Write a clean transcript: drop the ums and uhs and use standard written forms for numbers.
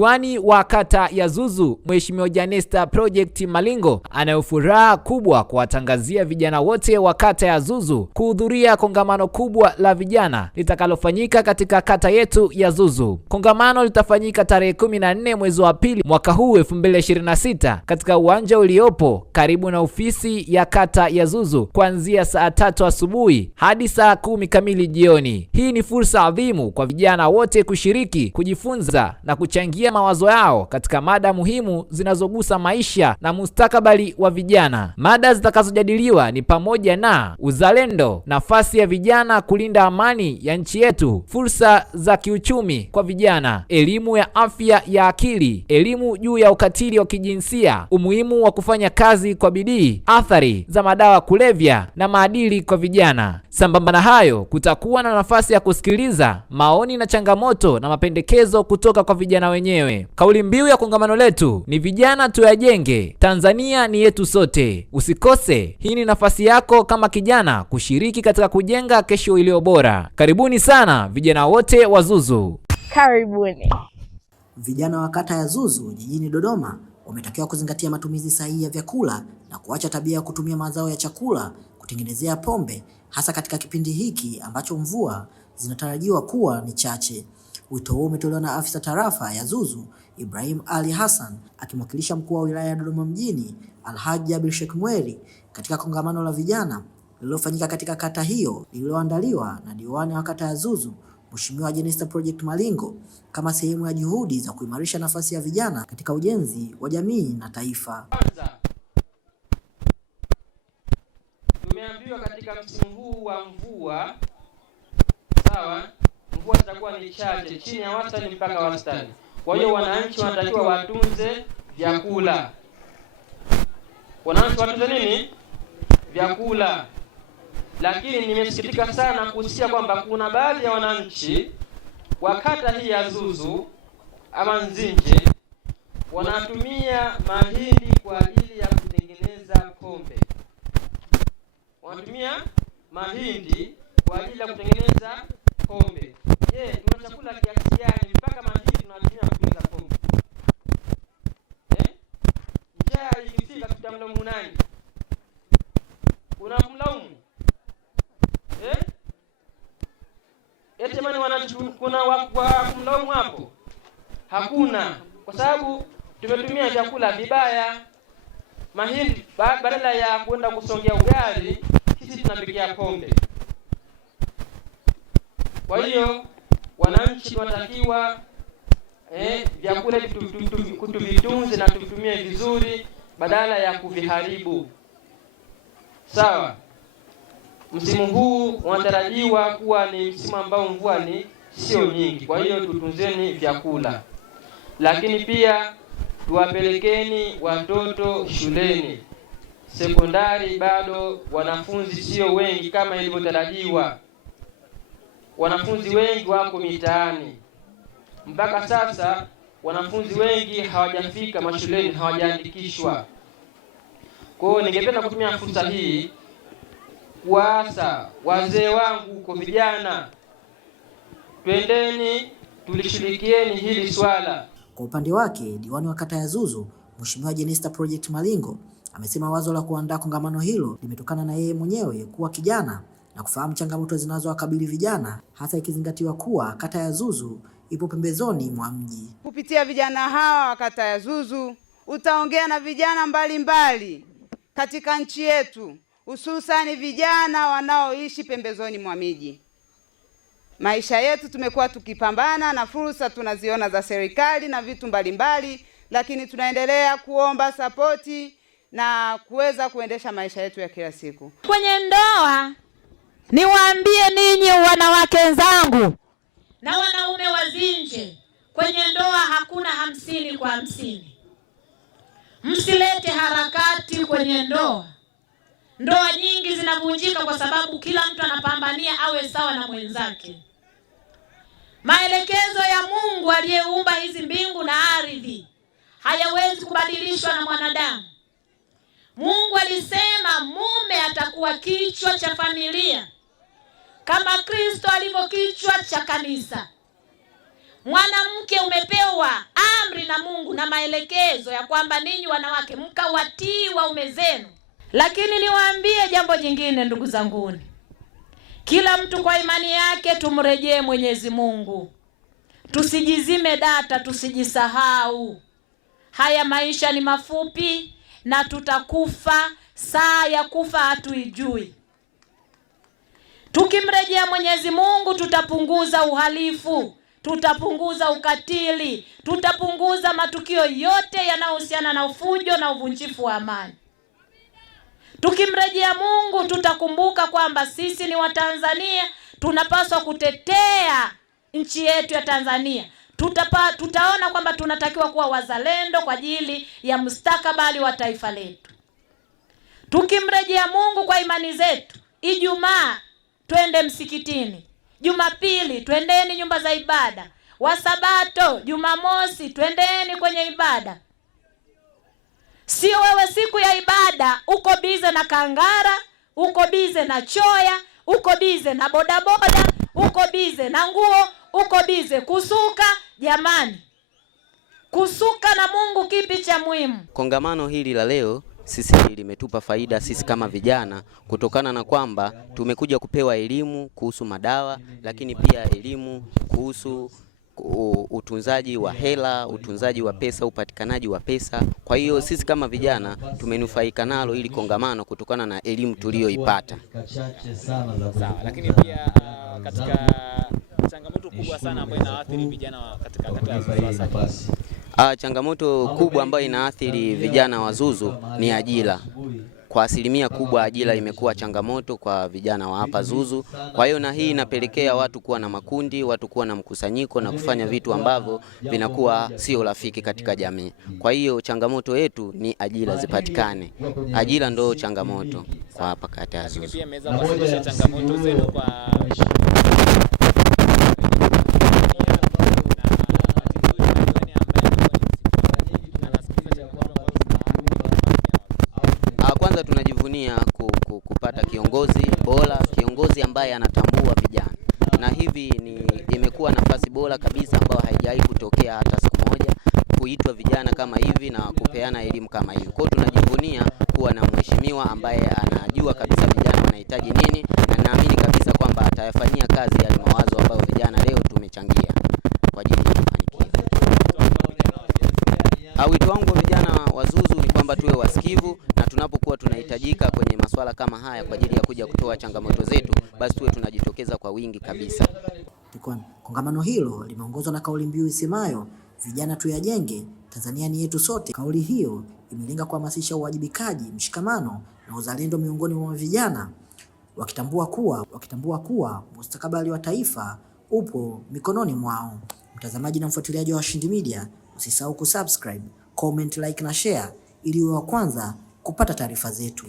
Diwani wa kata ya Zuzu, Mheshimiwa Jenista Project Malingo, ana furaha kubwa kuwatangazia vijana wote wa kata ya Zuzu kuhudhuria kongamano kubwa la vijana litakalofanyika katika kata yetu ya Zuzu. Kongamano litafanyika tarehe 14 mwezi wa pili mwaka huu 2026 katika uwanja uliopo karibu na ofisi ya kata ya Zuzu kuanzia saa 3 asubuhi hadi saa 10 kamili jioni. Hii ni fursa adhimu kwa vijana wote kushiriki, kujifunza na kuchangia mawazo yao katika mada muhimu zinazogusa maisha na mustakabali wa vijana. Mada zitakazojadiliwa ni pamoja na uzalendo, nafasi ya vijana kulinda amani ya nchi yetu, fursa za kiuchumi kwa vijana, elimu ya afya ya akili, elimu juu ya ukatili wa kijinsia, umuhimu wa kufanya kazi kwa bidii, athari za madawa kulevya na maadili kwa vijana. Sambamba na hayo, kutakuwa na nafasi ya kusikiliza maoni na changamoto na mapendekezo kutoka kwa vijana wenyewe. Kauli mbiu ya kongamano letu ni vijana tuyajenge, Tanzania ni yetu sote. Usikose, hii ni nafasi yako kama kijana kushiriki katika kujenga kesho iliyo bora. Karibuni sana vijana wote wa Zuzu. Karibuni. Vijana wa kata ya Zuzu jijini Dodoma wametakiwa kuzingatia matumizi sahihi ya vyakula na kuacha tabia ya kutumia mazao ya chakula kutengenezea pombe, hasa katika kipindi hiki ambacho mvua zinatarajiwa kuwa ni chache. Wito huo umetolewa na afisa tarafa ya Zuzu Ibrahim Ali Hassan akimwakilisha mkuu wa wilaya ya Dodoma mjini Alhaji Jabir Sheikh Mweri katika kongamano la vijana lililofanyika katika kata hiyo lililoandaliwa na diwani wa kata ya Zuzu Mheshimiwa Jenista Project Malingo kama sehemu ya juhudi za kuimarisha nafasi ya vijana katika ujenzi wa jamii na taifa. Tumeambiwa katika msimu huu wa mvua, sawa, mvua zitakuwa ni chache, chini ya wastani mpaka wastani. Kwa hiyo wananchi wanatakiwa watunze vyakula. Wananchi watunze nini? Vyakula. Lakini nimesikitika sana kusikia kwamba kuna baadhi ya wananchi wa kata hii ya Zuzu ama Nzinje wanatumia mahindi kwa ajili ya kutengeneza pombe. Wanatumia mahindi kwa ajili ya kutengeneza pombe. Je, tuna chakula kiasi gani mpaka mahindi tunatumia kutengeneza pombe? Njaa ikifika tutamlaumu nani? Kuna kumlaumu? Eti jamani wananchi kuna wa kumlaumu hapo? Hakuna, kwa sababu tumetumia vyakula vibaya. Mahindi badala ya kwenda kusongea ugali, sisi tunapikia pombe. Kwa hiyo wananchi tunatakiwa vyakula tuvitunze na tuvitumie vizuri badala ya kuviharibu. Sawa. Msimu huu unatarajiwa kuwa ni msimu ambao mvua ni sio nyingi. Kwa hiyo tutunzeni vyakula. Lakini pia tuwapelekeni watoto shuleni. Sekondari bado wanafunzi sio wengi kama ilivyotarajiwa. Wanafunzi wengi wako mitaani. Mpaka sasa wanafunzi wengi hawajafika mashuleni, hawajaandikishwa. Kwa hiyo ningependa kutumia fursa hii kuasa wazee wangu huko, vijana, twendeni tulishirikieni hili swala. Kwa upande wake, diwani wa kata ya Zuzu Mheshimiwa Jenista Project Malingo amesema wazo la kuandaa kongamano hilo limetokana na yeye mwenyewe kuwa kijana na kufahamu changamoto zinazowakabili vijana, hasa ikizingatiwa kuwa kata ya Zuzu ipo pembezoni mwa mji. Kupitia vijana hawa wa kata ya Zuzu utaongea na vijana mbalimbali katika nchi yetu, hususani vijana wanaoishi pembezoni mwa miji. Maisha yetu tumekuwa tukipambana na fursa tunaziona za serikali na vitu mbalimbali, lakini tunaendelea kuomba sapoti na kuweza kuendesha maisha yetu ya kila siku. Kwenye ndoa, niwaambie ninyi wanawake wenzangu na wanaume wazinje, kwenye ndoa hakuna 50 kwa 50. Msilete harakati kwenye ndoa. Ndoa nyingi zinavunjika kwa sababu kila mtu anapambania awe sawa na mwenzake. Maelekezo ya Mungu aliyeumba hizi mbingu na ardhi hayawezi kubadilishwa na mwanadamu. Mungu alisema mume atakuwa kichwa cha familia kama Kristo alivyo kichwa cha kanisa. Mwanamke umepewa amri na Mungu na maelekezo ya kwamba ninyi wanawake mkawatii waume zenu. Lakini niwaambie jambo jingine, ndugu zanguni, kila mtu kwa imani yake tumrejee Mwenyezi Mungu. Tusijizime data, tusijisahau. Haya maisha ni mafupi na tutakufa, saa ya kufa hatuijui. Tukimrejea Mwenyezi Mungu tutapunguza uhalifu, tutapunguza ukatili, tutapunguza matukio yote yanayohusiana na ufujo na uvunjifu wa amani. Tukimrejea Mungu tutakumbuka kwamba sisi ni Watanzania, tunapaswa kutetea nchi yetu ya Tanzania. Tutaona kwamba tunatakiwa kuwa wazalendo kwa ajili ya mustakabali wa taifa letu. Tukimrejea Mungu kwa imani zetu, Ijumaa twende msikitini, Jumapili twendeni nyumba za ibada, Wasabato, Jumamosi twendeni kwenye ibada. Sio wewe siku ya ibada uko bize na kangara, uko bize na choya, uko bize na bodaboda, uko bize na nguo, uko bize kusuka. Jamani, kusuka na Mungu kipi cha muhimu? Kongamano hili la leo sisi limetupa faida sisi kama vijana, kutokana na kwamba tumekuja kupewa elimu kuhusu madawa, lakini pia elimu kuhusu utunzaji wa hela, utunzaji wa pesa, upatikanaji wa pesa. Kwa hiyo sisi kama vijana tumenufaika nalo ili kongamano kutokana na elimu tuliyoipata. Sawa, lakini pia katika changamoto kubwa sana ambayo inaathiri vijana katika kata ya Zuzu. Changamoto kubwa ambayo inaathiri vijana wa Zuzu ni ajira. Kwa asilimia kubwa ajira imekuwa changamoto kwa vijana wa hapa Zuzu. Kwa hiyo na hii inapelekea watu kuwa na makundi, watu kuwa na mkusanyiko na kufanya vitu ambavyo vinakuwa sio rafiki katika jamii. Kwa hiyo changamoto yetu ni ajira zipatikane. Ajira ndio changamoto kwa hapa kata ya Zuzu. Pia mmeweza kuwasilisha changamoto zenu kwa kwanza tunajivunia kupata kiongozi bora, kiongozi ambaye anatambua vijana. Na hivi imekuwa nafasi bora kabisa ambayo haijawahi kutokea hata siku moja, kuitwa vijana kama hivi na kupeana elimu kama hivi. Kwa hiyo tunajivunia kuwa na mheshimiwa ambaye anajua kabisa vijana wanahitaji nini, na naamini kabisa kwamba atayafanyia kazi yale mawazo ambayo vijana leo tumechangia kwa ajili ya mafanikio. Wito wangu wa vijana wa Zuzu ni kwamba tuwe wasikivu, na tunapokuwa tunahitajika kwenye masuala kama haya kwa ajili ya kuja kutoa changamoto zetu, basi tuwe tunajitokeza kwa wingi kabisa. Kongamano hilo limeongozwa na kauli mbiu isemayo vijana tuyajenge, Tanzania ni yetu sote. Kauli hiyo imelenga kuhamasisha uwajibikaji, mshikamano na uzalendo miongoni mwa vijana, wakitambua kuwa mustakabali wa taifa upo mikononi mwao. Mtazamaji na mfuatiliaji wa Washindi Media, usisahau kusubscribe, comment, like na share ili uwe wa kwanza kupata taarifa zetu.